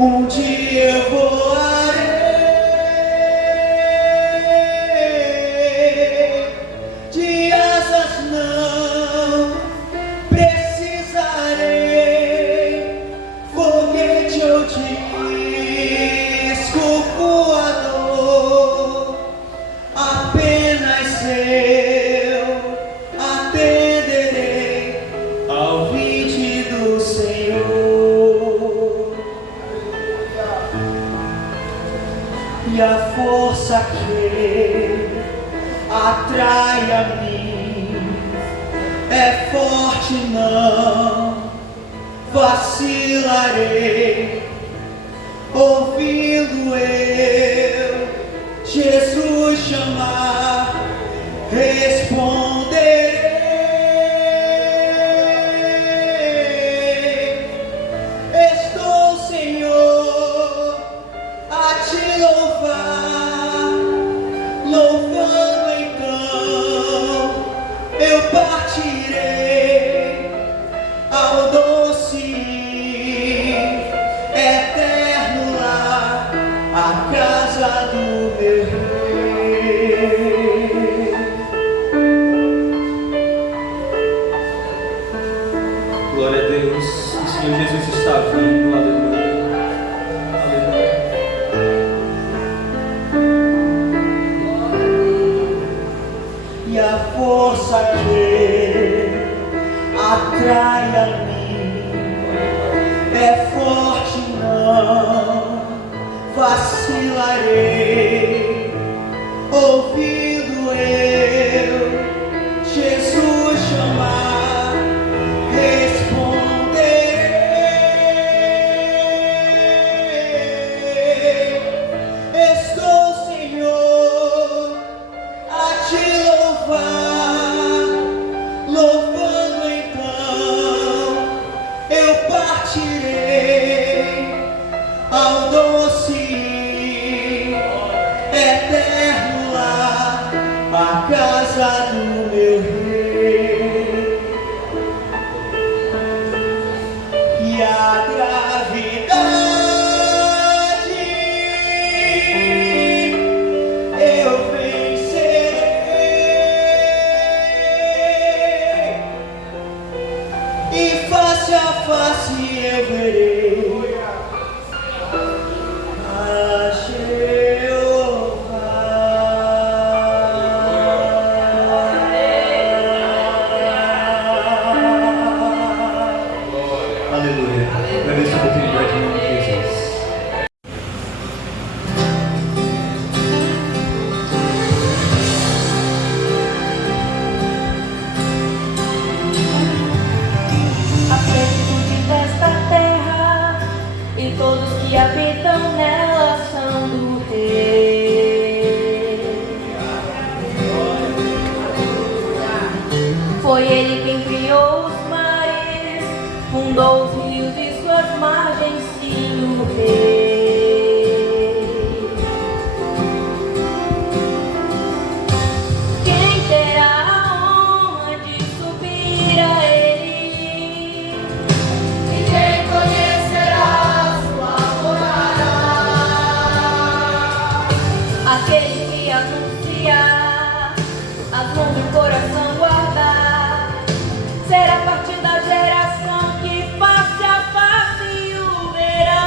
Um dia eu voarei, de asas não precisarei, foguete ou disco voador, apenas eu atenderei ao vinde do Senhor. E a força que atrai a mim é forte, não vacilarei, ouvindo eu Jesus chamar, responderei. Estou, Senhor, a te louvar, louvando então eu partirei ao doce eterno lar, a casa do meu Rei. Glória a Deus, o Senhor Jesus está vindo, aleluia. E a força que atrai a mim é forte, não vacilarei, ouvindo eu Jesus chamar, responderei. Estou, Senhor, a te louvar, louvando então eu partirei ao doce eterno lar, a casa do meu Rei. E a gravidade eu vencerei, e face a face eu verei a Jeová. Aleluia. Agradeço a oportunidade em nome de Jesus. A plenitude desta terra e todos que habitam nela são do Rei. Foi Ele quem criou os mares, fundou os rios e suas margens, sim, o Rei. Quem terá a honra de subir a Ele? E quem conhecerá sua morada? Aquele que anunciar, as mãos do coração guardar, será parte da geração que face a face o verá.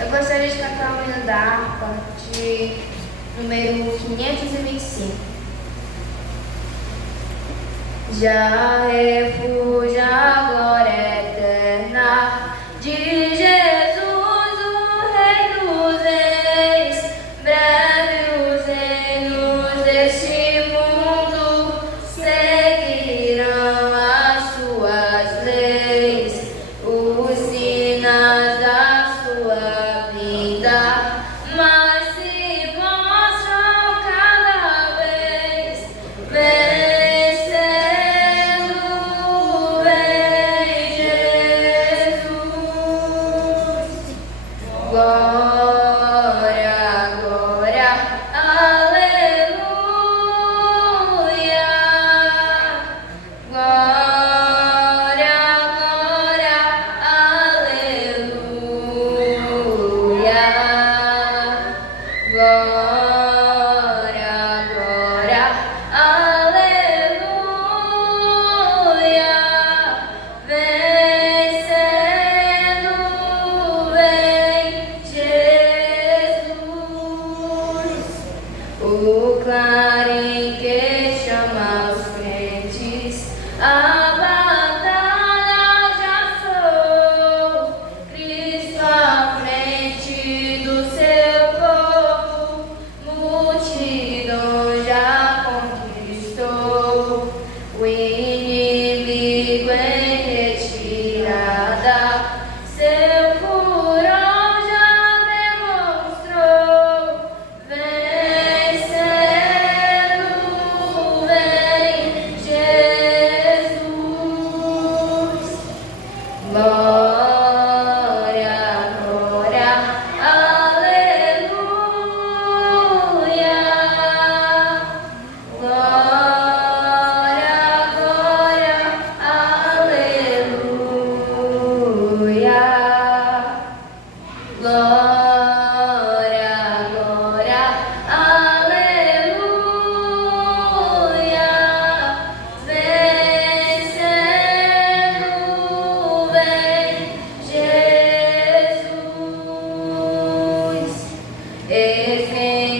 Eu gostaria de cantar o hino da harpa de número 525. Já refúgio a glória eterna de Jesus, o Rei dos Reis. Breve os reinos deste mundo seguirão as suas leis, os sinais da sua vinda, mas se mostram cada vez. O clarim que chama os crentes, a batalha já sou. Cristo à frente do seu povo, multidão já conquistou. O inimigo em retirada, seu furor já demonstrou.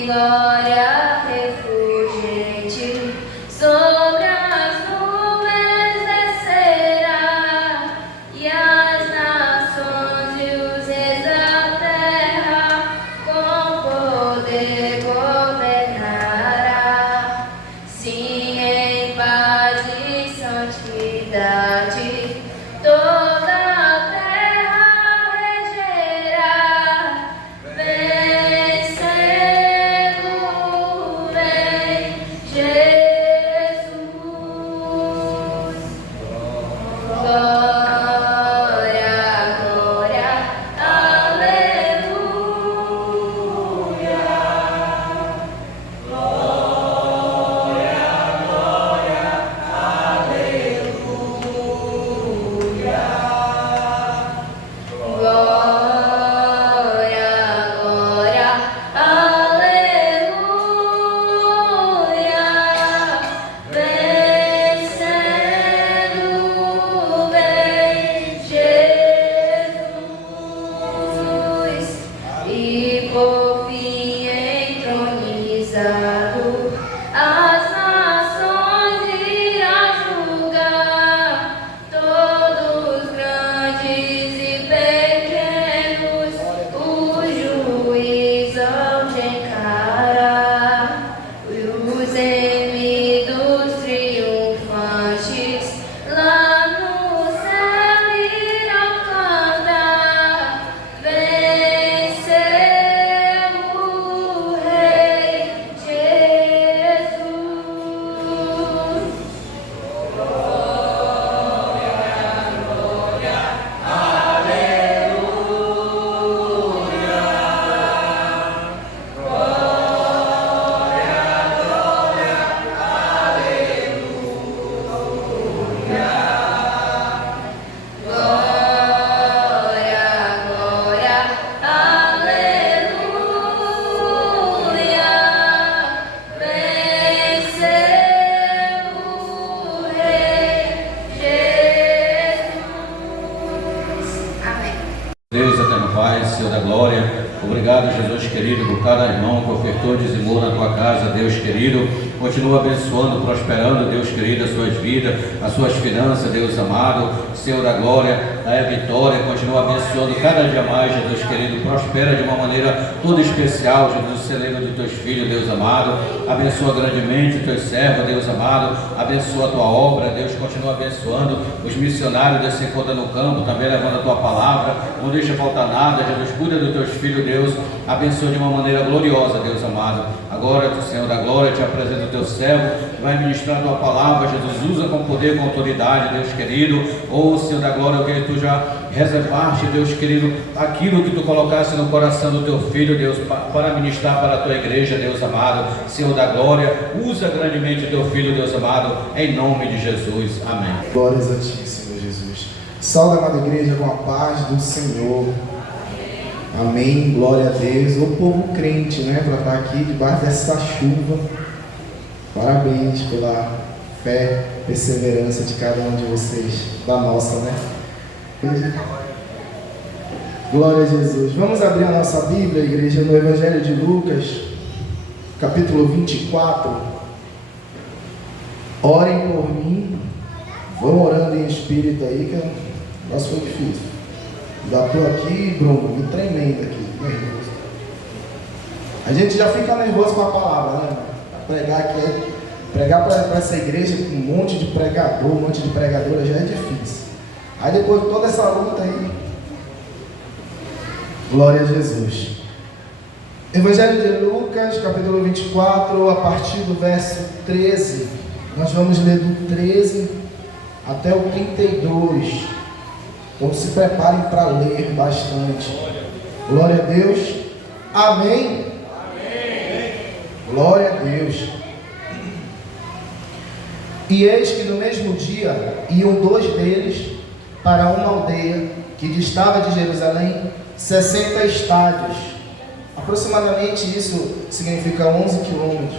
Glória refulgente sobre as nuvens descerá, e as nações e os reis da terra com poder governará. Sim, em paz e santidade toda a terra regerá. E por fim entronizado, as nações irá julgar, todos grandes e pequenos, o juiz hoje encarará. Os gemidos triunfantes lá no céu irão cantar. Venceu Obrigado, Jesus querido, por cada irmão que ofertou e dizimou na tua casa, Deus querido. Continua abençoando, prosperando, Deus querido, as suas vidas, as suas finanças, Deus amado. Senhor da glória, da vitória, continua abençoando cada dia mais, Jesus querido. Prospera de uma maneira toda especial, Jesus, o celeiro dos teus filhos, Deus amado. Abençoa grandemente os teus servos, Deus amado. Abençoa a tua obra, Deus. Continua abençoando os missionários desse encontro no campo, também levando a tua palavra. Não deixa faltar nada, Jesus. Cuida dos teus filhos, Deus. Abençoa de uma maneira gloriosa, Deus amado. Agora, Senhor da glória, te apresento o teu servo, que vai ministrar a tua palavra, Jesus. Usa com poder, com autoridade, Deus querido. Senhor da glória, o que tu já reservaste, Deus querido, aquilo que tu colocaste no coração do teu filho, Deus, para ministrar para a tua igreja, Deus amado. Senhor da glória, usa grandemente o teu filho, Deus amado, em nome de Jesus, amém. Glórias a ti, Senhor Jesus. Salve, amada igreja, com a paz do Senhor. Amém, glória a Deus. O povo crente, né, para estar aqui debaixo dessa chuva. Parabéns pela fé, perseverança de cada um de vocês, da nossa, né? Glória a Jesus. Vamos abrir a nossa Bíblia, igreja, no Evangelho de Lucas, capítulo 24. Orem por mim. Vão orando em espírito aí, que o negócio foi difícil. Já estou aqui, Bruno, me tremendo aqui, nervoso. A gente já fica nervoso com a palavra, né? Pregar aqui, pregar para essa igreja com um monte de pregador, um monte de pregadora já é difícil. Aí depois de toda essa luta aí, glória a Jesus. Evangelho de Lucas, capítulo 24, a partir do verso 13. Nós vamos ler do 13 até o 32. Então se preparem para ler bastante. Glória a Deus. Amém. Amém. Glória a Deus. E eis que no mesmo dia iam 2 deles para uma aldeia que distava de Jerusalém 60 estádios. Aproximadamente isso significa 11 quilômetros,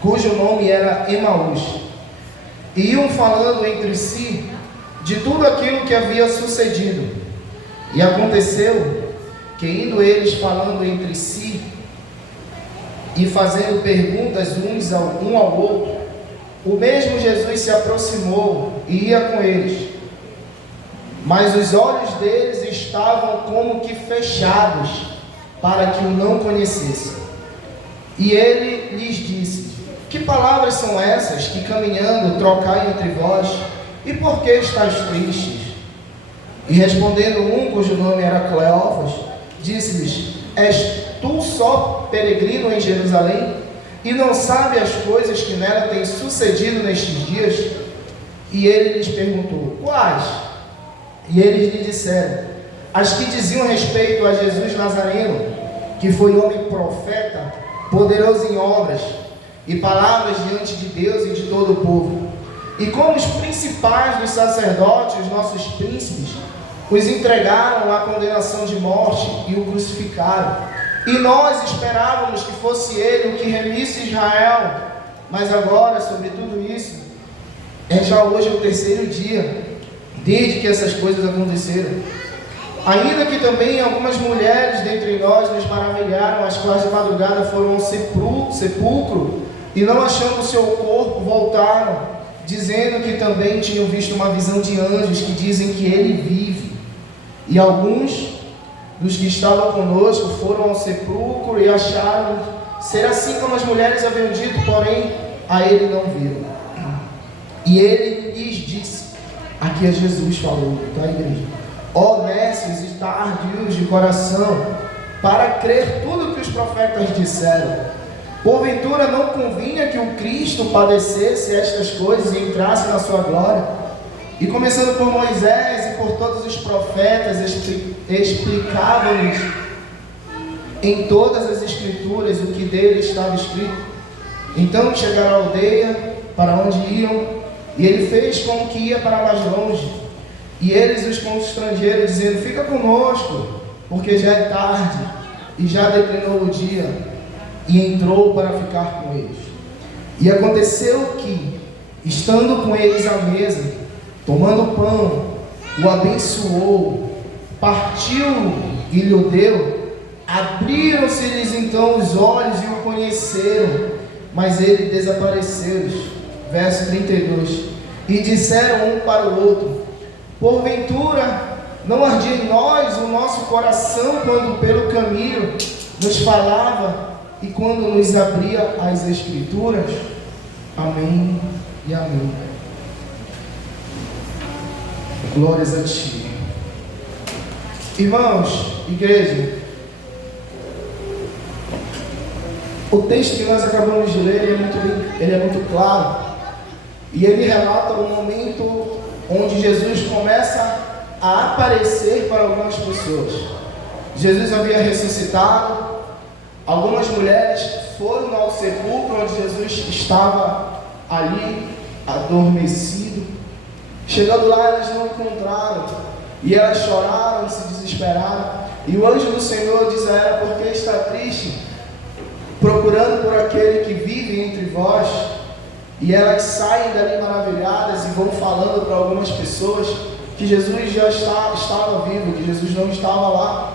cujo nome era Emaús. E iam falando entre si de tudo aquilo que havia sucedido. E aconteceu que, indo eles falando entre si e fazendo perguntas uns um ao outro, o mesmo Jesus se aproximou e ia com eles. Mas os olhos deles estavam como que fechados, para que o não conhecessem. E ele lhes disse: que palavras são essas que caminhando trocai entre vós? E por que estáis tristes? E respondendo um, cujo nome era Cleófas, disse-lhes: és tu só peregrino em Jerusalém, e não sabe as coisas que nela têm sucedido nestes dias? E ele lhes perguntou: quais? E eles lhe disseram: as que diziam respeito a Jesus Nazareno, que foi homem profeta, poderoso em obras e palavras diante de Deus e de todo o povo. E como os principais dos sacerdotes, os nossos príncipes, os entregaram à condenação de morte e o crucificaram. E nós esperávamos que fosse ele o que remisse Israel. Mas agora, sobre tudo isso, é já hoje o 3º dia, desde que essas coisas aconteceram. Ainda que também algumas mulheres dentre nós nos maravilharam, as quais de madrugada foram ao sepulcro, e não achando o seu corpo, voltaram, dizendo que também tinham visto uma visão de anjos que dizem que ele vive. E alguns dos que estavam conosco foram ao sepulcro e acharam ser assim como as mulheres haviam dito, porém a ele não viram. E ele lhes disse, aqui é Jesus falando, tá, igreja? Ó necios e tardios de coração, para crer tudo que os profetas disseram. Porventura não convinha que o Cristo padecesse estas coisas e entrasse na sua glória? E começando por Moisés e por todos os profetas, explicavam-lhes em todas as escrituras o que dele estava escrito. Então chegaram à aldeia para onde iam, e ele fez como que ia para mais longe. E eles os constrangeram, dizendo: fica conosco, porque já é tarde e já declinou o dia. E entrou para ficar com eles. E aconteceu que, estando com eles à mesa, tomando o pão, o abençoou, partiu e lhe deu, Abriram-se-lhes então os olhos e o conheceram, mas ele desapareceu-lhes. Verso 32. E disseram um para o outro: porventura não ardia em nós o nosso coração quando pelo caminho nos falava e quando nos abria as Escrituras? Amém e amém. Glórias a Ti. Irmãos, igreja, o texto que nós acabamos de ler, ele é muito claro. E ele relata um momento onde Jesus começa a aparecer para algumas pessoas. Jesus havia ressuscitado, algumas mulheres foram ao sepulcro onde Jesus estava ali, adormecido. Chegando lá, elas não encontraram, e elas choraram, se desesperaram. E o anjo do Senhor diz a ela: por que está triste, procurando por aquele que vive entre vós? E elas saem dali maravilhadas e vão falando para algumas pessoas que Jesus já estava vivo, que Jesus não estava lá.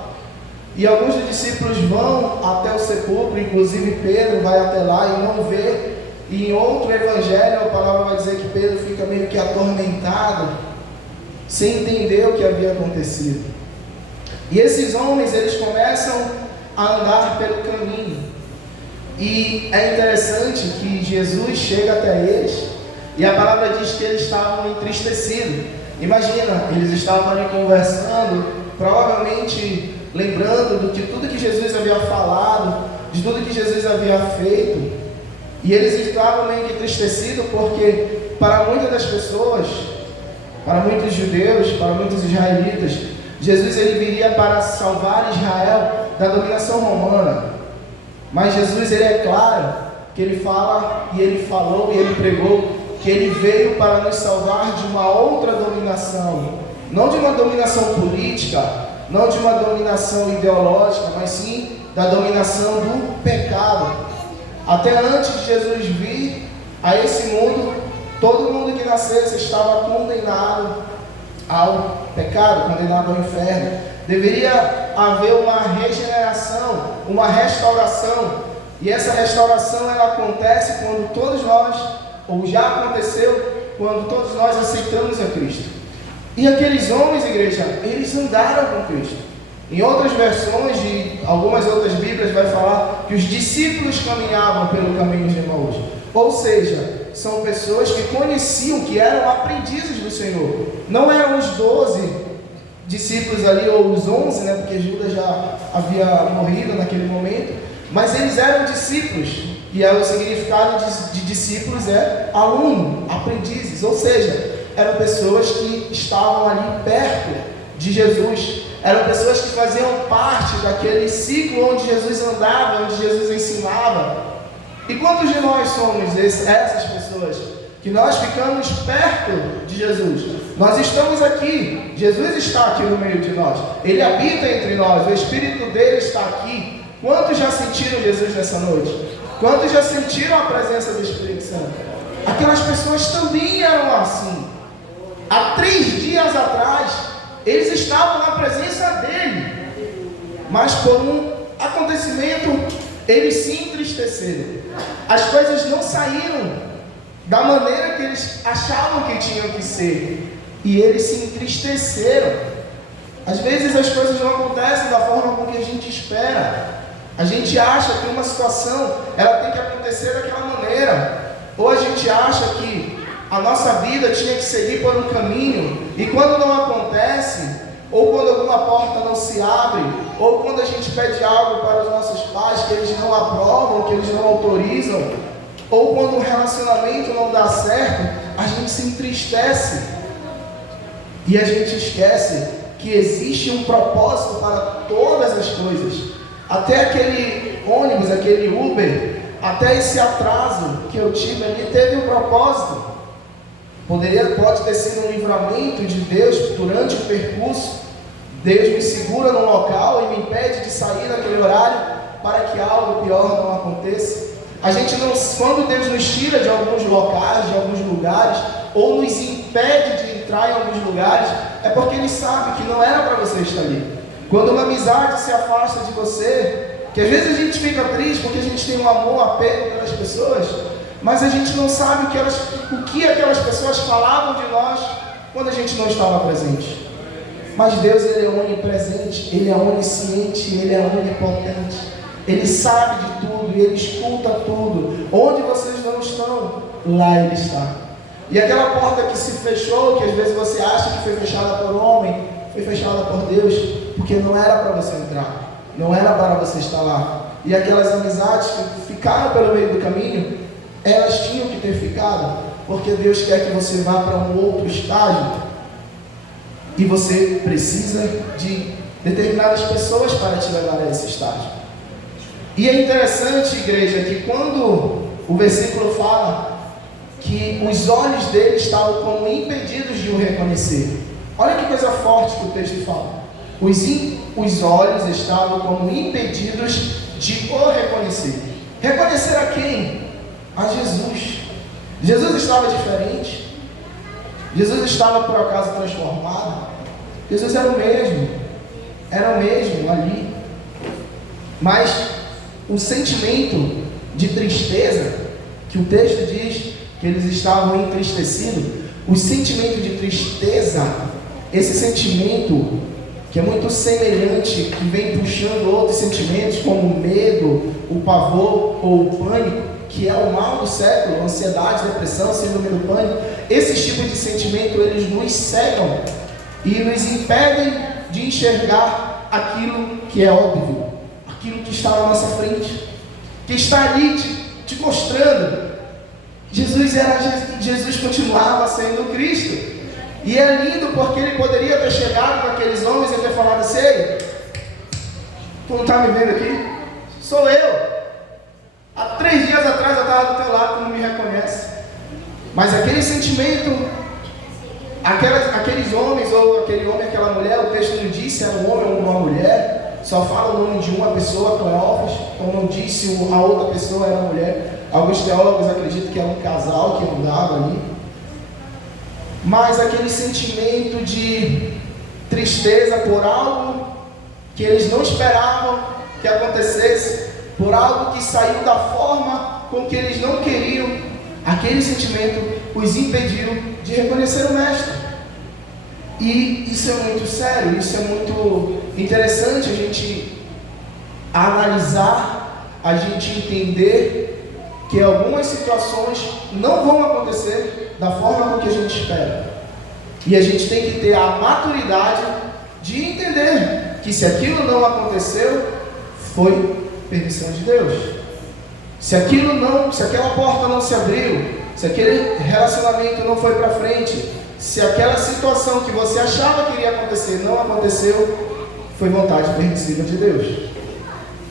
E alguns dos discípulos vão até o sepulcro, inclusive Pedro vai até lá e não vê. E em outro evangelho a palavra vai dizer que Pedro fica meio que atormentado, sem entender o que havia acontecido. E esses homens, eles começam a andar pelo caminho. E é interessante que Jesus chega até eles e a palavra diz que eles estavam entristecidos. Imagina, eles estavam ali conversando, provavelmente lembrando de tudo que Jesus havia falado, de tudo que Jesus havia feito. E eles estavam meio que entristecidos porque para muitas das pessoas, para muitos judeus, para muitos israelitas, Jesus ele viria para salvar Israel da dominação romana. Mas Jesus, ele é claro, que ele fala, e ele falou, e ele pregou, que ele veio para nos salvar de uma outra dominação. Não de uma dominação política, não de uma dominação ideológica, mas sim da dominação do pecado. Até antes de Jesus vir a esse mundo, todo mundo que nascesse estava condenado ao pecado, condenado ao inferno. Deveria haver uma regeneração, uma restauração. E essa restauração ela acontece quando todos nós, ou já aconteceu, quando todos nós aceitamos a Cristo. E aqueles homens, igreja, eles andaram com Cristo. Em outras versões de algumas outras Bíblias vai falar que os discípulos caminhavam pelo caminho de Emaús. Ou seja, são pessoas que conheciam, que eram aprendizes do Senhor. Não eram os 12 discípulos ali, ou os 11, né, porque Judas já havia morrido naquele momento, mas eles eram discípulos, e o significado de discípulos é aluno, aprendizes, ou seja, eram pessoas que estavam ali perto de Jesus, eram pessoas que faziam parte daquele ciclo onde Jesus andava, onde Jesus ensinava. E quantos de nós somos essas pessoas? Que nós ficamos perto de Jesus. Nós estamos aqui, Jesus está aqui no meio de nós, Ele habita entre nós, o Espírito dele está aqui. Quantos já sentiram Jesus nessa noite? Quantos já sentiram a presença do Espírito Santo? Aquelas pessoas também eram assim. Há 3 dias atrás, eles estavam na presença dele, mas por um acontecimento, eles se entristeceram. As coisas não saíram da maneira que eles achavam que tinham que ser, e eles se entristeceram. Às vezes as coisas não acontecem da forma como que a gente espera. A gente acha que uma situação ela tem que acontecer daquela maneira, ou a gente acha que a nossa vida tinha que seguir por um caminho, e quando não acontece, ou quando alguma porta não se abre, ou quando a gente pede algo para os nossos pais que eles não aprovam, que eles não autorizam, ou quando um relacionamento não dá certo, a gente se entristece e a gente esquece que existe um propósito para todas as coisas. Até aquele ônibus, aquele Uber, até esse atraso que eu tive ali teve um propósito. Pode ter sido um livramento de Deus durante o percurso. Deus me segura no local e me impede de sair naquele horário para que algo pior não aconteça. A gente não, quando Deus nos tira de alguns locais, de alguns lugares, ou nos impede de entrar em alguns lugares, é porque Ele sabe que não era para você estar ali. Quando uma amizade se afasta de você, que às vezes a gente fica triste porque a gente tem um amor, um apego pelas pessoas, mas a gente não sabe o que aquelas pessoas falavam de nós quando a gente não estava presente. Mas Deus, Ele é onipresente, Ele é onisciente, Ele é onipotente. Ele sabe de tudo, Ele escuta tudo. Onde vocês não estão, lá Ele está. E aquela porta que se fechou, que às vezes você acha que foi fechada por homem, foi fechada por Deus, porque não era para você entrar, não era para você estar lá. E aquelas amizades que ficaram pelo meio do caminho, elas tinham que ter ficado, porque Deus quer que você vá para um outro estágio, e você precisa de determinadas pessoas para te levar a esse estágio. E é interessante, igreja, que quando o versículo fala que os olhos dele estavam como impedidos de o reconhecer, olha que coisa forte que o texto fala. Os olhos estavam como impedidos de o reconhecer. Reconhecer a quem? A Jesus. Jesus estava diferente. Jesus estava por acaso transformado. Jesus era o mesmo ali. Mas o sentimento de tristeza, que o texto diz que eles estavam entristecidos, o sentimento de tristeza, esse sentimento que é muito semelhante, que vem puxando outros sentimentos como o medo, o pavor ou o pânico, que é o mal do século, ansiedade, depressão, síndrome do pânico. Esses tipos de sentimento, eles nos cegam e nos impedem de enxergar aquilo que é óbvio, aquilo que está na nossa frente, que está ali te mostrando. Jesus continuava sendo o Cristo. E é lindo porque ele poderia ter chegado com aqueles homens e ter falado assim: ei, tu não está me vendo aqui? Sou eu. Há 3 dias atrás eu estava do teu lado, tu não me reconhece. Mas aquele sentimento, aqueles homens, ou aquele homem, aquela mulher, o texto não disse se era um homem ou uma mulher, só fala o nome de uma pessoa, Cleófas, então não disse se a outra pessoa era mulher. Alguns teólogos acreditam que era um casal que andava ali. Mas aquele sentimento de tristeza por algo que eles não esperavam que acontecesse, por algo que saiu da forma com que eles não queriam, aquele sentimento os impediu de reconhecer o Mestre. E isso é muito sério, isso é muito interessante a gente analisar, a gente entender que algumas situações não vão acontecer da forma com que a gente espera. E a gente tem que ter a maturidade de entender que se aquilo não aconteceu, foi permissão de Deus. Se aquela porta não se abriu, se aquele relacionamento não foi para frente, se aquela situação que você achava que iria acontecer não aconteceu, foi vontade permissiva de Deus.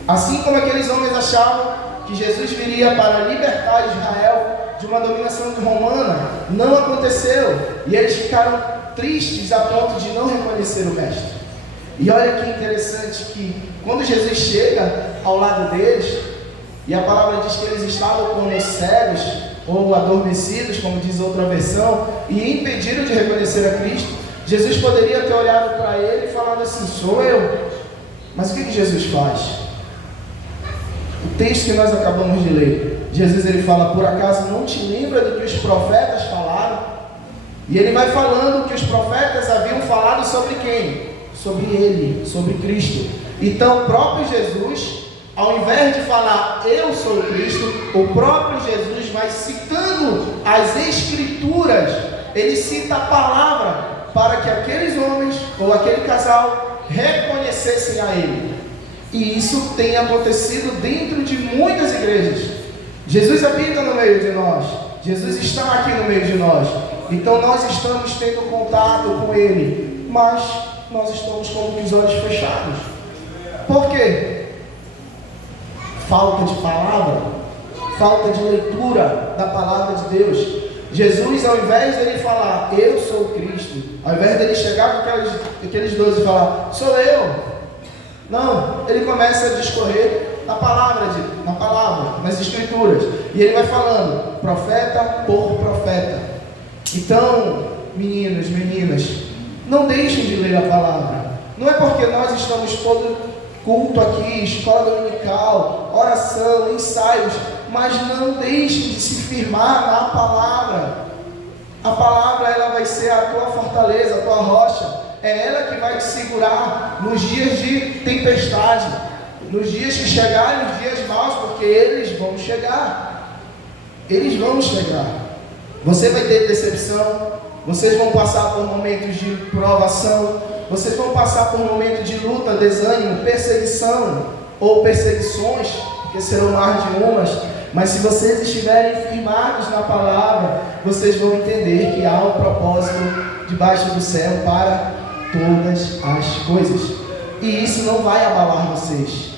Assim como aqueles homens achavam que Jesus viria para libertar Israel de uma dominação romana, não aconteceu, e eles ficaram tristes a ponto de não reconhecer o Mestre. E olha que interessante que quando Jesus chega ao lado deles, e a palavra diz que eles estavam como cegos ou adormecidos, como diz outra versão, e impediram de reconhecer a Cristo, Jesus poderia ter olhado para ele e falado assim: sou eu. Mas o que Jesus faz? O texto que nós acabamos de ler, Jesus ele fala: por acaso não te lembra do que os profetas falaram? E ele vai falando que os profetas haviam falado sobre quem? Sobre ele, sobre Cristo. Então o próprio Jesus, ao invés de falar eu sou Cristo, o próprio Jesus vai citando as Escrituras, ele cita a palavra para que aqueles homens ou aquele casal reconhecessem a ele. E isso tem acontecido dentro de muitas igrejas. Jesus habita no meio de nós, Jesus está aqui no meio de nós, então nós estamos tendo contato com ele, mas nós estamos com os olhos fechados. Por quê? Falta de palavra, falta de leitura da palavra de Deus. Jesus, ao invés dele falar eu sou Cristo, ao invés dele chegar com aqueles 12 e falar sou eu, não, ele começa a discorrer na palavra, nas Escrituras, e ele vai falando profeta por profeta. Então, meninos, meninas, não deixem de ler a palavra, Não é porque nós estamos todo culto aqui, escola dominical, oração, ensaios, mas não deixem de se firmar na palavra. A palavra, ela vai ser a tua fortaleza, a tua rocha. É ela que vai te segurar nos dias de tempestade, nos dias que chegarem, os dias maus, porque eles vão chegar. Eles vão chegar. Você vai ter decepção, vocês vão passar por momentos de provação, vocês vão passar por momentos de luta, desânimo, perseguição ou perseguições, que serão mais de umas. Mas se vocês estiverem firmados na palavra, vocês vão entender que há um propósito debaixo do céu para todas as coisas. E isso não vai abalar vocês.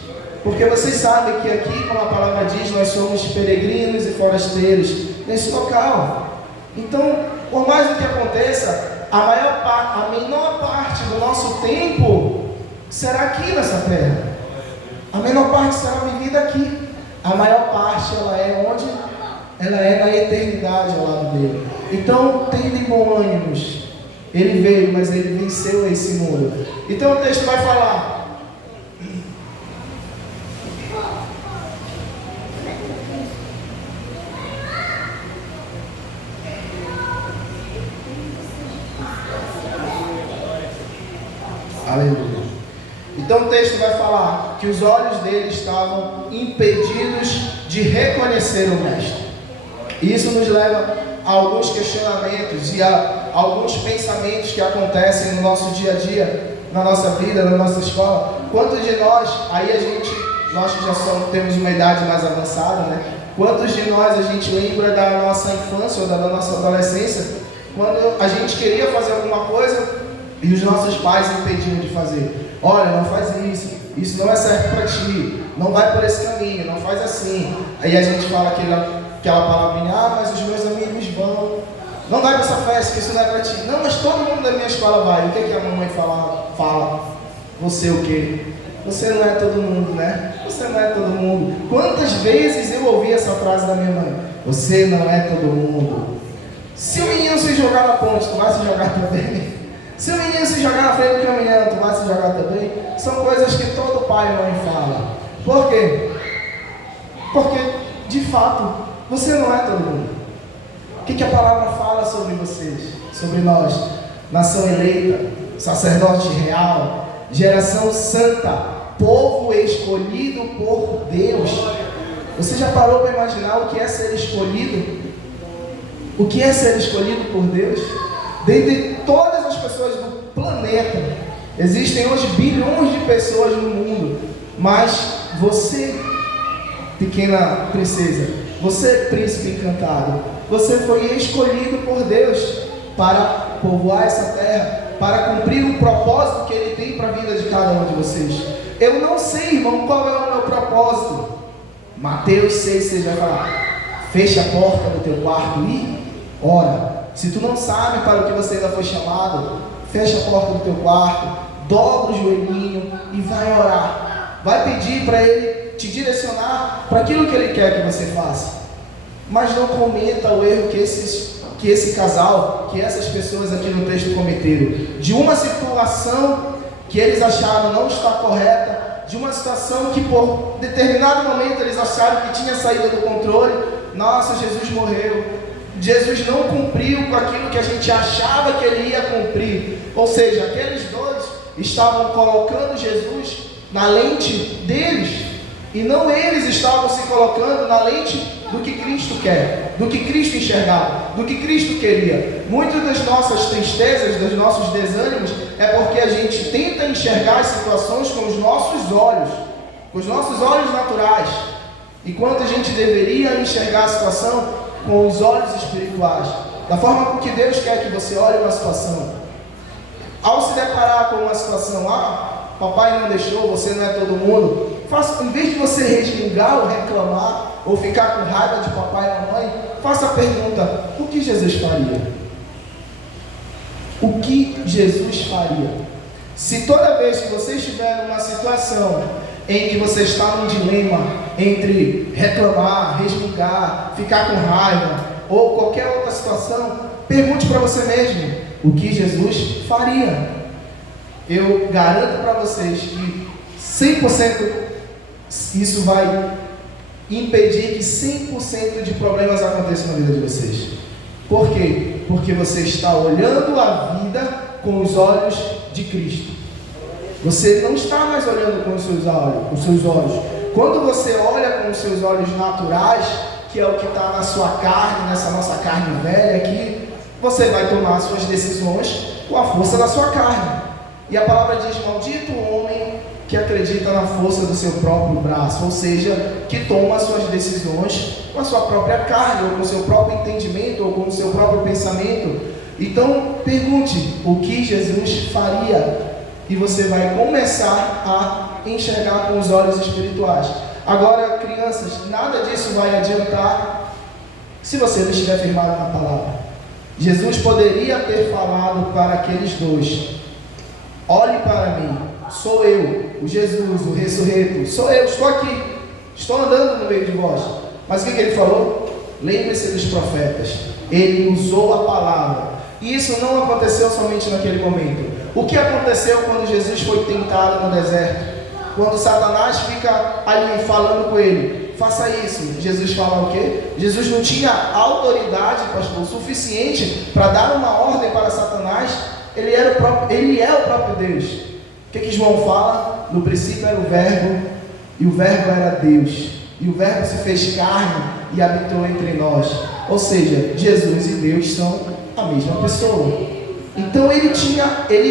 Porque vocês sabem que aqui, como a palavra diz, nós somos peregrinos e forasteiros nesse local. Então, por mais do que aconteça, a menor parte do nosso tempo será aqui nessa terra. A menor parte será vivida aqui. A maior parte, ela é onde? Ela é na eternidade ao lado dele. Então, tendem bom ânimos. Ele veio, mas ele venceu esse mundo. Então o texto vai falar: aleluia. Então o texto vai falar que os olhos dele estavam impedidos de reconhecer o Mestre. E isso nos leva a alguns questionamentos e a alguns pensamentos que acontecem no nosso dia a dia, na nossa vida, na nossa escola. Quantos de nós, nós que já temos uma idade mais avançada, né? Quantos de nós a gente lembra da nossa infância ou da nossa adolescência, quando a gente queria fazer alguma coisa e os nossos pais impediam de fazer? Olha, não faz isso não é certo para ti, não vai por esse caminho, não faz assim. Aí a gente fala aquela palavrinha: mas os meus amigos vão, não vai para essa festa, que isso não é para ti. Não, mas todo mundo da minha escola vai. O que a mamãe fala? Você o quê? Você não é todo mundo, né? Você não é todo mundo. Quantas vezes eu ouvi essa frase da minha mãe? Você não é todo mundo. Se o menino se jogar na ponte, tu vai se jogar também? Se o menino se jogar na frente do caminhão, tu vai se jogar também? São coisas que todo pai e mãe fala. Por quê? Porque, de fato, você não é todo mundo. O que a palavra fala sobre vocês? Sobre nós? Nação eleita, sacerdote real, geração santa, povo escolhido por Deus. Você já parou para imaginar o que é ser escolhido? O que é ser escolhido por Deus? Dentre todas as pessoas do planeta, existem hoje bilhões de pessoas no mundo, mas você, pequena princesa, você, príncipe encantado, você foi escolhido por Deus para povoar essa terra, para cumprir o propósito que Ele tem para a vida de cada um de vocês. Eu não sei, irmão, qual é o meu propósito. Mateus 6, você já fala: fecha a porta do teu quarto e ora. Se tu não sabe para o que você ainda foi chamado, fecha a porta do teu quarto, dobra o joelhinho e vai orar. Vai pedir para Ele te direcionar para aquilo que Ele quer que você faça. Mas não cometa o erro que esse casal, que essas pessoas aqui no texto cometeram, de uma situação que eles acharam não estar correta, de uma situação que por determinado momento eles acharam que tinha saído do controle. Nossa, Jesus morreu. Jesus não cumpriu com aquilo que a gente achava que Ele ia cumprir. Ou seja, aqueles dois estavam colocando Jesus na lente deles, e não eles estavam se colocando na lente do que Cristo quer, do que Cristo enxergava, do que Cristo queria. Muitas das nossas tristezas, dos nossos desânimos, é porque a gente tenta enxergar as situações com os nossos olhos naturais, enquanto a gente deveria enxergar a situação com os olhos espirituais, da forma com que Deus quer que você olhe uma situação. Ao se deparar com uma situação: papai não deixou, você não é todo mundo, em vez de você resmungar ou reclamar, ou ficar com raiva de papai e mamãe, faça a pergunta: o que Jesus faria? O que Jesus faria? Se toda vez que você estiver numa situação em que você está num dilema entre reclamar, resmungar, ficar com raiva ou qualquer outra situação, pergunte para você mesmo: o que Jesus faria? eu garanto para vocês que 100% isso vai impedir que 100% de problemas aconteçam na vida de vocês. Por quê? Porque você está olhando a vida com os olhos de Cristo. Você não está mais olhando com os seus olhos. Quando você olha com os seus olhos naturais, que é o que está na sua carne, nessa nossa carne velha aqui, você vai tomar suas decisões com a força da sua carne. E a palavra diz: maldito o homem que acredita na força do seu próprio braço, ou seja, que toma suas decisões com a sua própria carne, ou com o seu próprio entendimento, ou com o seu próprio pensamento. Então, pergunte o que Jesus faria, e você vai começar a enxergar com os olhos espirituais. Agora, crianças, nada disso vai adiantar se você não estiver firmado na palavra. Jesus poderia ter falado para aqueles dois: olhe para mim, sou eu, o Jesus, o ressurreto, sou eu, estou aqui, estou andando no meio de vós. Mas o que ele falou? Lembre-se dos profetas. Ele usou a palavra. E isso não aconteceu somente naquele momento. O que aconteceu quando Jesus foi tentado no deserto? Quando Satanás fica ali falando com ele: faça isso. Jesus fala o quê? Jesus não tinha autoridade, pastor, suficiente para dar uma ordem para Satanás. Ele é o próprio Deus. O que João fala? No princípio era o verbo, e o verbo era Deus, e o verbo se fez carne e habitou entre nós. Ou seja, Jesus e Deus são a mesma pessoa. Então ele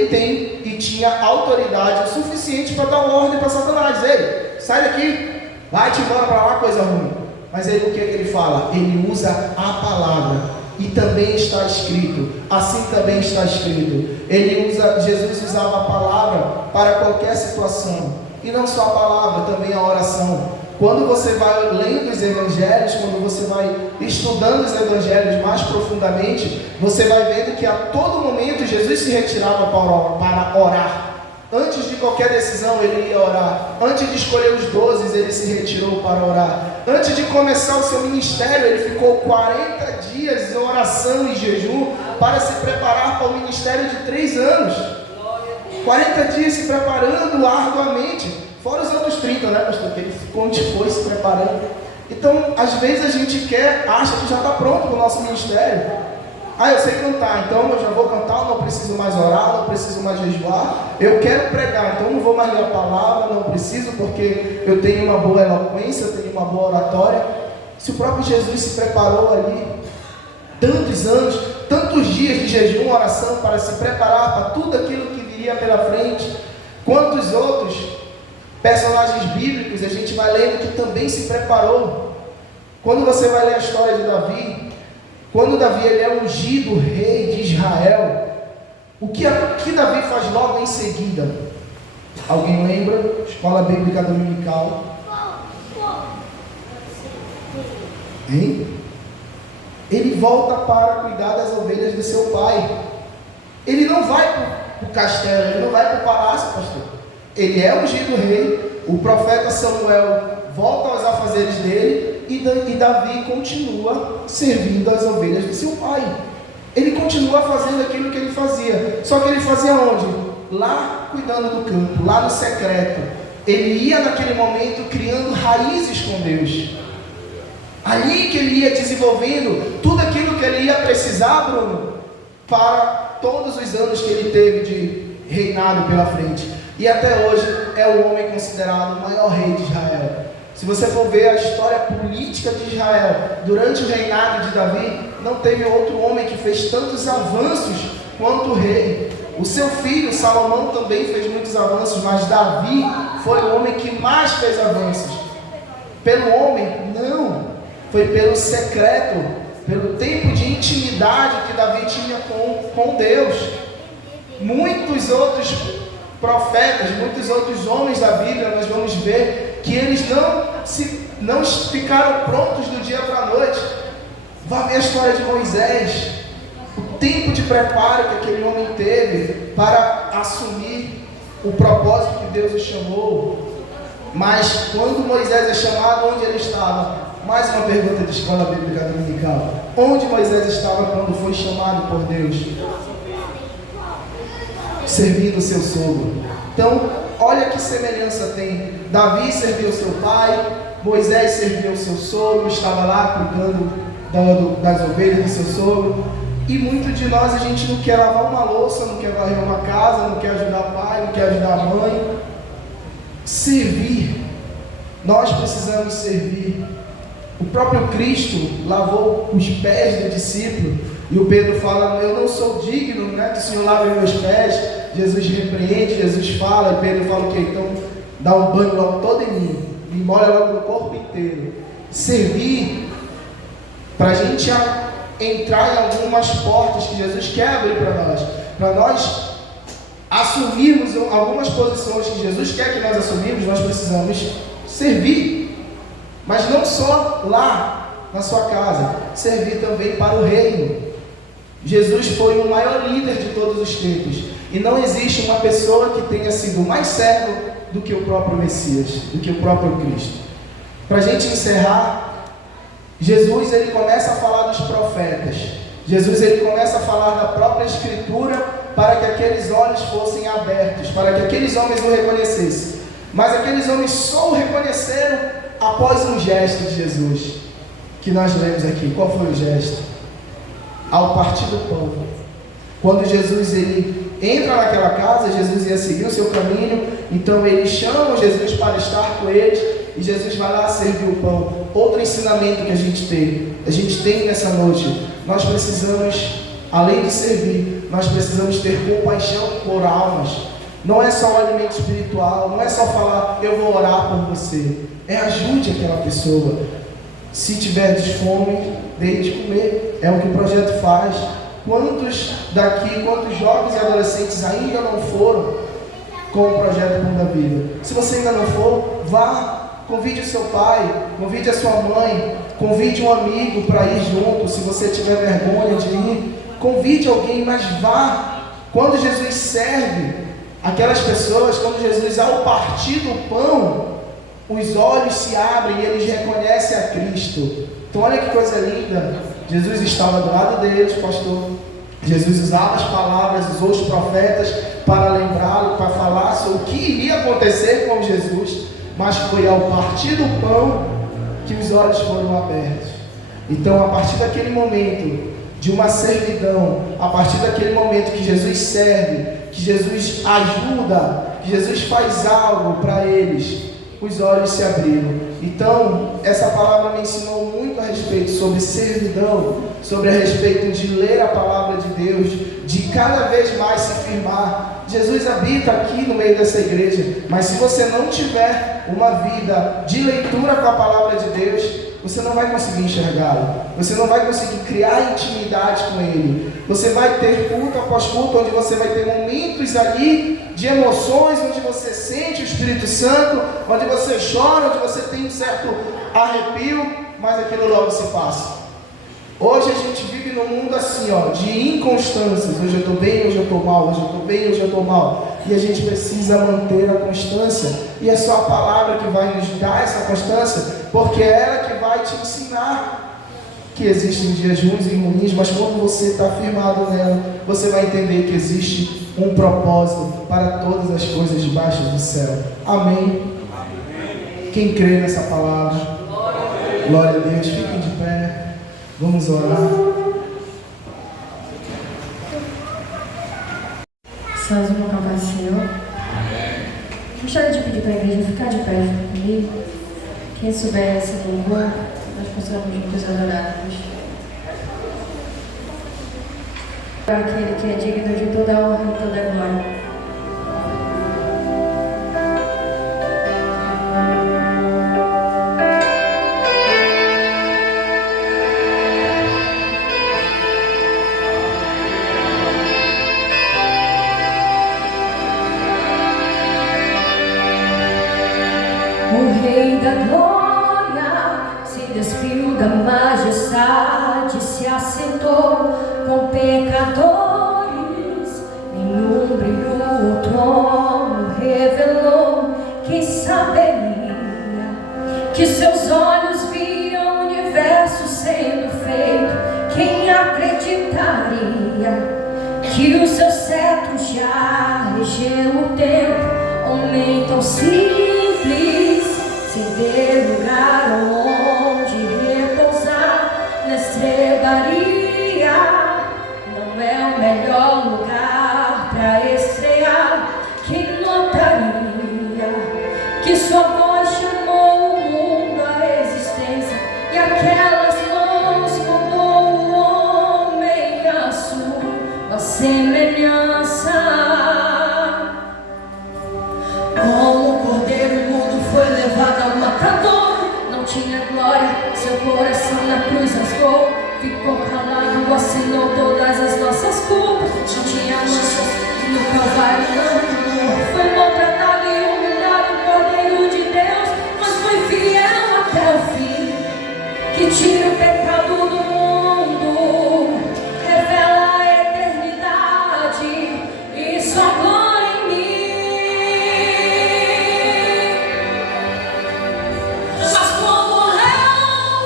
tem e tinha autoridade suficiente para dar uma ordem para Satanás: ei, sai daqui, vai-te embora para lá, coisa ruim. Mas aí o que ele fala? Ele usa a palavra. E também está escrito, assim também está escrito. Jesus usava a palavra para qualquer situação. E não só a palavra, também a oração. Quando você vai lendo os evangelhos, quando você vai estudando os evangelhos mais profundamente, você vai vendo que a todo momento Jesus se retirava para orar. Antes de qualquer decisão ele ia orar. Antes de escolher os 12, ele se retirou para orar. Antes de começar o seu ministério, ele ficou 40 dias em oração e jejum para se preparar para o ministério de 3 anos. 40 dias se preparando arduamente. Fora os outros 30, né, pastor? Que ele foi se preparando. Então, às vezes a gente acha que já está pronto para o nosso ministério. Eu sei cantar, então eu já vou cantar, não preciso mais orar, não preciso mais jejuar. Eu quero pregar, então não vou mais ler a palavra, não preciso, porque eu tenho uma boa eloquência, eu tenho uma boa oratória. Se o próprio Jesus se preparou ali, tantos anos, tantos dias de jejum, oração, para se preparar para tudo aquilo que viria pela frente, quantos outros personagens bíblicos a gente vai lendo que também se preparou. Quando você vai ler a história de Davi, quando Davi ele é ungido rei de Israel, o que Davi faz logo em seguida? Alguém lembra? Escola Bíblica Dominical. Hein? Ele volta para cuidar das ovelhas do seu pai. Ele não vai para o castelo, ele não vai para o palácio, pastor. Ele é ungido rei. O profeta Samuel volta aos afazeres dele. E Davi continua servindo as ovelhas do seu pai. Ele continua fazendo aquilo que ele fazia. Só que ele fazia onde? Lá cuidando do campo, lá no secreto. Ele ia naquele momento criando raízes com Deus. Ali que ele ia desenvolvendo tudo aquilo que ele ia precisar, Bruno, para todos os anos que ele teve de reinado pela frente. E até hoje é o homem considerado o maior rei de Israel. Se você for ver a história política de Israel, durante o reinado de Davi, não teve outro homem que fez tantos avanços quanto o rei. O seu filho, Salomão, também fez muitos avanços, mas Davi foi o homem que mais fez avanços. Pelo homem? Não. Foi pelo secreto, pelo tempo de intimidade que Davi tinha com Deus. Muitos outros profetas, muitos outros homens da Bíblia, nós vamos ver que eles não ficaram prontos do dia para a noite. Vá ver a história de Moisés, o tempo de preparo que aquele homem teve para assumir o propósito que Deus o chamou. Mas quando Moisés é chamado, onde ele estava? Mais uma pergunta de escola bíblica dominical. Onde Moisés estava quando foi chamado por Deus? servindo o seu sogro. Então, olha que semelhança tem. Davi serviu seu pai, Moisés serviu o seu sogro, estava lá cuidando das ovelhas do seu sogro. E muitos de nós, a gente não quer lavar uma louça, não quer varrer uma casa, não quer ajudar o pai, não quer ajudar a mãe. Servir. Nós precisamos servir. O próprio Cristo lavou os pés do discípulo. E o Pedro fala, eu não sou digno, né, que o Senhor lave meus pés. Jesus repreende, Jesus fala, e Pedro fala o quê? Então dá um banho logo todo em mim, me molha logo no corpo inteiro. Servir, para a gente entrar em algumas portas que Jesus quer abrir para nós assumirmos algumas posições que Jesus quer que nós assumimos, nós precisamos servir, mas não só lá na sua casa, servir também para o reino. Jesus foi o maior líder de todos os tempos, e não existe uma pessoa que tenha sido mais servo do que o próprio Messias, do que o próprio Cristo. Para a gente encerrar, Jesus ele começa a falar dos profetas. Jesus ele começa a falar da própria Escritura para que aqueles olhos fossem abertos, para que aqueles homens o reconhecessem. Mas aqueles homens só o reconheceram após um gesto de Jesus, que nós lemos aqui. Qual foi o gesto? Ao partir do pão. Quando Jesus ele entra naquela casa, Jesus ia seguir o seu caminho, então ele chama Jesus para estar com eles, e Jesus vai lá servir o pão. Outro ensinamento que a gente tem nessa noite, nós precisamos, além de servir, nós precisamos ter compaixão por almas. Não é só o alimento espiritual, não é só falar, eu vou orar por você. Ajude aquela pessoa. Se tiver de fome, dê de comer. É o que o projeto faz. Quantos jovens e adolescentes ainda não foram com o projeto Pão da Vida? Se você ainda não for, vá. Convide o seu pai, convide a sua mãe, convide um amigo para ir junto, se você tiver vergonha de ir. Convide alguém, mas vá. Quando Jesus serve aquelas pessoas, quando Jesus, ao partir do pão, os olhos se abrem e eles reconhecem a Cristo. Então olha que coisa linda. Jesus estava do lado deles, pastor. Jesus usava as palavras, usou os profetas para lembrá-lo, para falar sobre o que iria acontecer com Jesus. Mas foi ao partir do pão que os olhos foram abertos. Então, a partir daquele momento de uma servidão, a partir daquele momento que Jesus serve, que Jesus ajuda, que Jesus faz algo para eles, os olhos se abriram. Então, essa palavra me ensinou muito a respeito sobre servidão, sobre a respeito de ler a palavra de Deus, de cada vez mais se firmar. Jesus habita aqui no meio dessa igreja, mas se você não tiver uma vida de leitura com a palavra de Deus, você não vai conseguir enxergá-lo, você não vai conseguir criar intimidade com Ele. Você vai ter culto após culto, onde você vai ter momentos ali de emoções, onde você sente o Espírito Santo, onde você chora, onde você tem um certo arrepio, mas aquilo logo se passa. Hoje a gente vive num mundo assim, de inconstâncias. Hoje eu estou bem, hoje eu estou mal, hoje eu estou bem, hoje eu estou mal. E a gente precisa manter a constância. E é só a palavra que vai nos dar essa constância, porque é ela que vai te ensinar que existem dias ruins e ruins, mas quando você está firmado nela, você vai entender que existe um propósito para todas as coisas debaixo do céu. Amém? Quem crê nessa palavra? Glória a Deus. Fiquem de pé. Vamos orar. Nós vamos cantar o Senhor. Gostaria de pedir para a igreja ficar de pé junto comigo. Quem souber esse louvor, nós possamos juntos adorarmos. Aquele que é digno de toda a honra e toda a glória. O Rei da Glória se despiu da majestade, se assentou com pecadores, em brilho o trono revelou quem saberia que seus olhos viram o universo sendo feito. Quem acreditaria que o seu cetro já seu tempo, homem tão simples, sem ter lugar onde repousar na estrebaria. Não é o melhor lugar para estrear. Quem notaria que sua voz chamou o mundo à existência e aquelas mãos mudou o homem à sua semelhança? Como o cordeiro mudo foi levado ao matador, não tinha glória, seu coração na cruz rasgou, ficou calado, assinou todas as nossas culpas, não tinha manchas no Calvário, não foi maltratado e humilhado, o cordeiro de Deus, mas foi fiel até o fim, que tira o pecado do mundo, revela a eternidade e sua glória em mim. Mas como o leão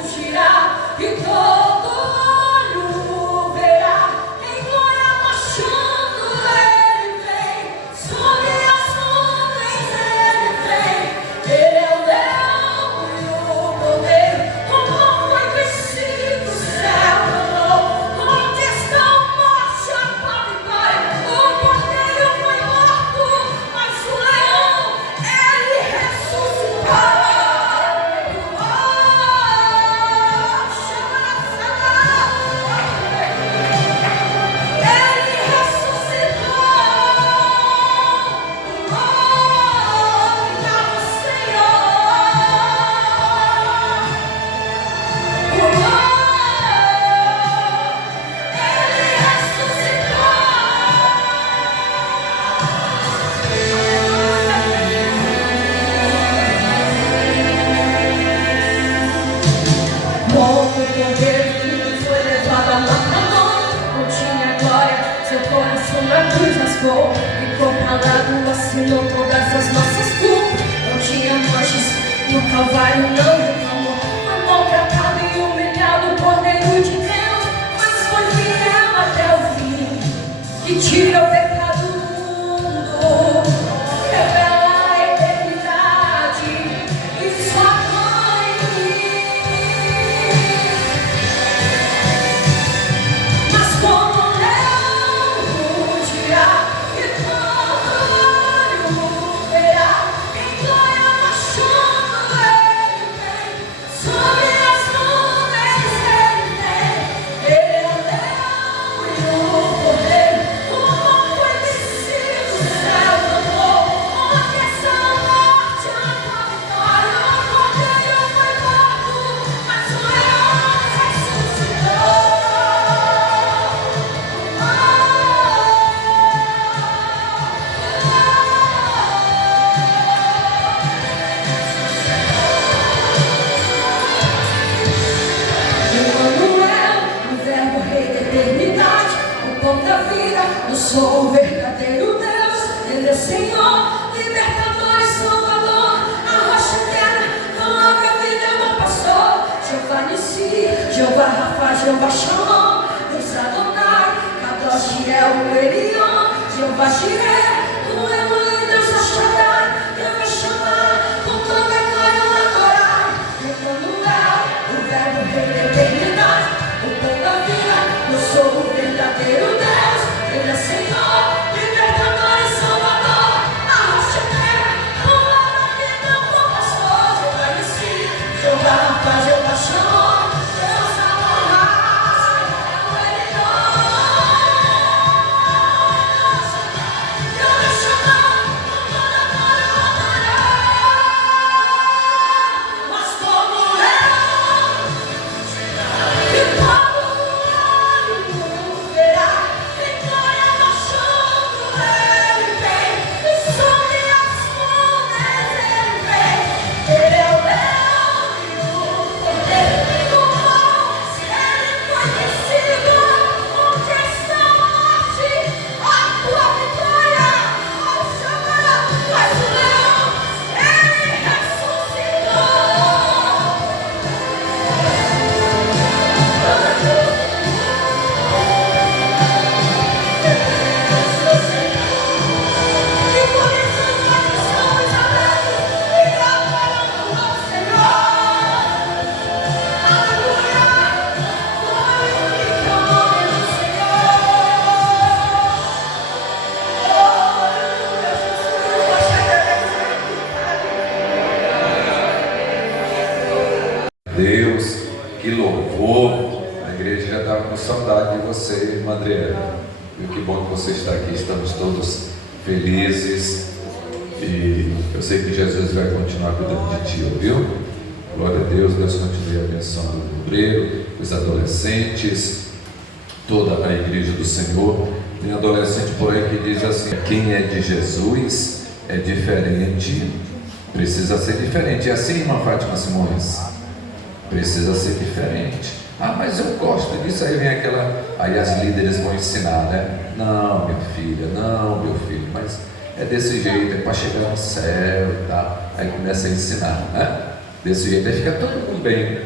rugirá e todo olho verá, em glória marchando ele vem, sobre as nuvens ele vem. Ele é o leão e o cordeiro, como foi vencido o céu amou, onde está a morte, a vitória. O cordeiro foi morto, mas o leão ele ressuscitou. Ele ressuscitou. Obrigado, Senhor. Ele ressuscitou. Como o cordeiro que foi levado ao matador, não tinha glória, seu coração na cruz rasgou, ficou calado, assinou todas as nossas culpas, não tinha manchas no Calvário, não reclamou, foi maltratado e humilhado, o cordeiro de Deus, mas foi fiel até o fim, que tira o pecado do mundo, revela a eternidade e sua glória em mim. Mas como o leão rugirá e todo olho verá, em glória marchando ele vem, sobre as nuvens ele vem. Ele é o leão e o cordeiro, o amor foi vencido, o céu amou, onde está a morte, a vitória. O cordeiro foi morto, mas o leão ressuscitou. Emmanuel, o verbo rei da eternidade, o pão da vida, eu sou o verdadeiro Deus. Ele é Senhor, libertador e salvador, a rocha eterna, palavra, vida, meu pastor. Jeová Nissi, Jeová Rafa, Jeová Shalom, Deus Adonai, Kadosh El Elion, Jeová Jireh, tu Elohim, Deus Shaddai, Jeová Shammah, com toda a glória eu adorai. Emmanuel, o verbo rei da eternidade, o pão da vida, eu sou o verdadeiro Deus. Ele é Senhor, libertador e salvador, a rocha eterna, palavra, vida, meu pastor. Jeová Nissi, Jeová Rafa, Jeová Shalom, Deus Adonai, El Elion. Deus, que louvor! A igreja já estava com saudade de você, irmã Adriana. E que bom que você está aqui, estamos todos felizes. E eu sei que Jesus vai continuar cuidando de ti, ouviu? Glória a Deus, Deus continue abençoando o obreiro, os adolescentes, toda a igreja do Senhor. Tem adolescente por aí que diz assim: quem é de Jesus é diferente, precisa ser diferente. É assim, irmã Fátima Simões? Precisa ser diferente. Ah, mas eu gosto disso. Aí vem aquela, aí as líderes vão ensinar, né? Não, minha filha, não, meu filho, mas é desse jeito, é para chegar no céu e tal. Aí começa a ensinar, né? Desse jeito, aí fica todo mundo bem,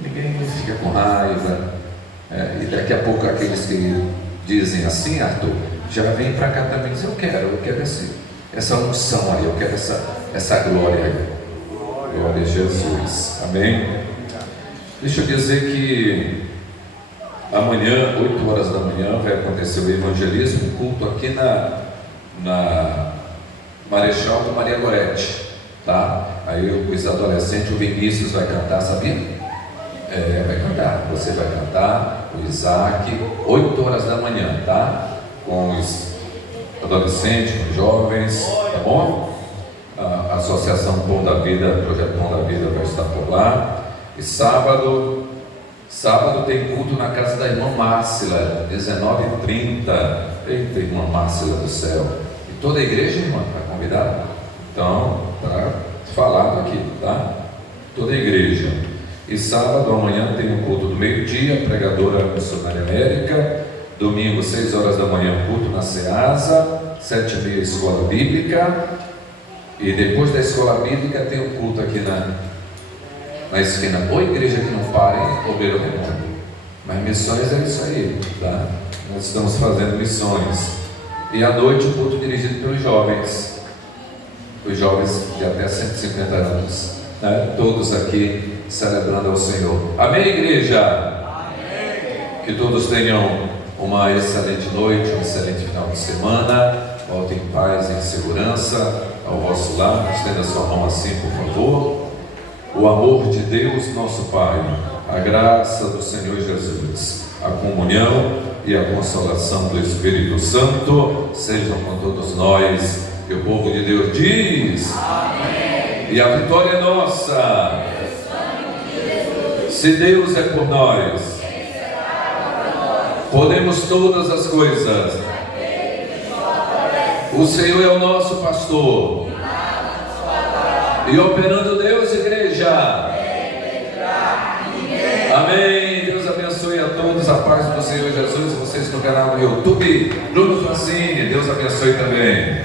ninguém fica com raiva. E daqui a pouco aqueles que dizem assim, Arthur, já vem para cá também e dizem: eu quero essa unção aí, eu quero essa glória aí. Glória a Jesus, amém? Deixa eu dizer que amanhã, 8 horas da manhã, vai acontecer o evangelismo, culto aqui na Marechal do Maria Gorete, tá? Aí os adolescentes, o Vinícius vai cantar, sabia? Vai cantar, você vai cantar, o Isaac, 8 horas da manhã, tá? Com os adolescentes, com os jovens, tá bom? A Associação Pão da Vida, o Projeto Pão da Vida vai estar por lá. E sábado tem culto na casa da irmã Márcia, 19h30. Eita, irmã Márcia do céu. E toda a igreja, irmã, está convidada? Então, tá falado aqui, tá? Toda a igreja. E sábado, amanhã, tem um culto do meio-dia, pregadora missionária América. Domingo, 6 horas da manhã, culto na Ceasa. 7h30, escola bíblica. E depois da escola bíblica, tem um culto aqui na esquina. Ou igreja que não para, hein? Obreiro Raimundo. Mas missões é isso aí, tá? Nós estamos fazendo missões. E à noite, o culto dirigido pelos jovens. Os jovens de até 150 anos, né? Todos aqui celebrando ao Senhor. Amém, igreja? Amém. Que todos tenham uma excelente noite, um excelente final de semana. Voltem em paz e em segurança ao vosso lar. Estenda sua mão assim, por favor. O amor de Deus, nosso Pai, a graça do Senhor Jesus, a comunhão e a consolação do Espírito Santo sejam com todos nós. E o povo de Deus diz: amém. E a vitória é nossa. Se Deus é por nós, podemos todas as coisas. O Senhor é o nosso pastor. E operando Deus, igreja. Amém. Deus abençoe a todos. A paz do Senhor Jesus. Vocês no canal do YouTube, Bruno Francini. Deus abençoe também.